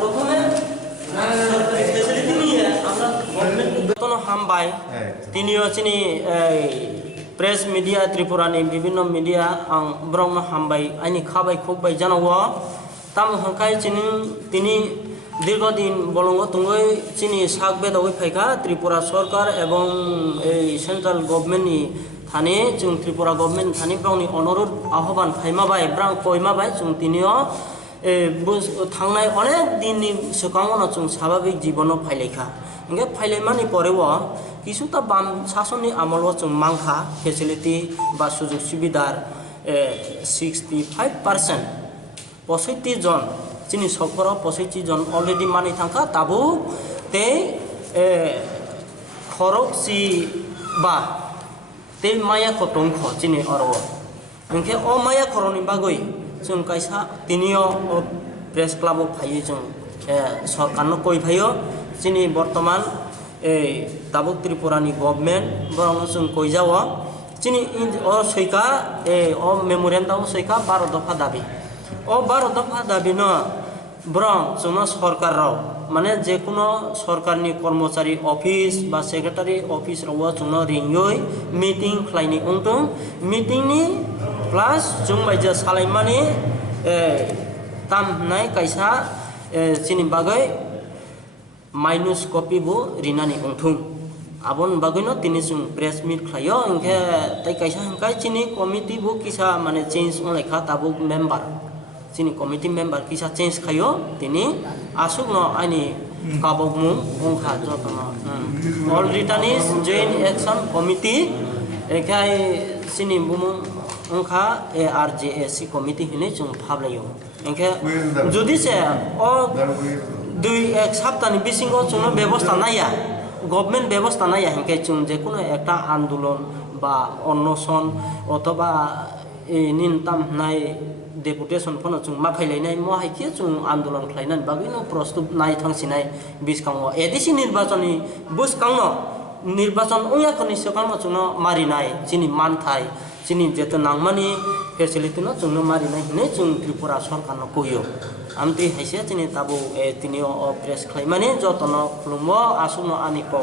প্রথমে ফেসিলিটি নিয়ে আমরা বেতন হামবাই তিনিও চিনি প্রেস মিডিয়া ত্রিপুরানি বিভিন্ন মিডিয়া আং ব্রহ্ম হামবাই আইনি খাবাই খুববাই জানাও তাম হংকাই চিনি তিনি দীর্ঘদিন বলঙ্গ তুঙ্গই চিনি সাক বেদাওই ফাইকা ত্রিপুরা সরকার এবং এই সেন্ট্রাল গভর্নমেন্টনি থানি जों ত্রিপুরা গভর্নমেন্ট থানি ব্রাউনি অনুরোধ আহ্বান ফাইমাবাই ব্রাং কইমাবাই जों তিনিও थांनाय अनेक दिननि सिगाङावनो जों स्वाभाविक जीवनाव फायलायखा ओंखाय फायलायमानि परेव किसुता बाम शासननि आमलाव जों मांखा फेसिलिटी बा सुजुग सुबिदार 65% 65 जन जोंनि सकराव 65 जन अलरेडि मानि थांखा दाबो ते खरक सि बा ते माया खतंख जोंनि अरव ओंखाय अ माया खरनि बागै जों कायसा तिनियो प्रेस क्लाब फायो जों सरकारनो कय फायो जोंनि बर्तमान दाबुक त्रिपुरानि गभर्नमेंट बरं जों कय जाओ जोंनि अ सैका अ मेमोरेन्डाम सैका 12 दफा दाबि अ 12 दफा दाबिनो बरं जोंनो सरकाराव माने जेकुनो सरकारनि कर्मचारी अफिस बा सेक्रेटारि अफिस राव जोंनो रिंयै मीटिंग खालायनि उंटों मीटिंगनि प्लास जों बायजो सालायमानि तामनाय कायसा चिनि बागै माइनस कपि बो रिनानि उंथुं आबन बागैनो तिनि जों प्रेस मीट खायो ओंखे तै कायसा हंकाय चिनि कमिटि बो किसा माने चेंज अलायखा ताबो मेम्बार चिनि कमिटि मेम्बार किसा चेंज खायो तिनि आसुकनो आइनि काबकमु अंखा जतन ऑल रिटर्निस जॉइंट एक्शन कमिटि एखाय चिनि बुमु अंखा ARJAC कमिटि हिने जों फाबलायो ओंखे जुदि से अ 2-1 सप्ताहनि बिसिङाव जों व्यवस्था नाया गभर्नमेंट व्यवस्था नाया हिंखे जों जेकुनो एकटा आंदोलन बा अनशन अथवा निन तामनाय डेपुटेशन फनो जों माफायलायनाय महायखि जों आंदोलन खालायनानै बागैनो प्रस्तुत नाय थांसिनाय बिसकाङाव एडिसि निर्वाचननि बुसकाङाव निर्वाचन उयाखनि सिगाङाव जों मारिनाय जोंनि मानथाय जोंनि जेतो नांमानि फेसिलिटिनो जोंनो मारिनाय हिने जों त्रिपुरा सरकारनो कयो आमति हायसे जोंनि ताबो तिनियो प्रेस खालायमानि जतन खुलुमो आसुनो आनिको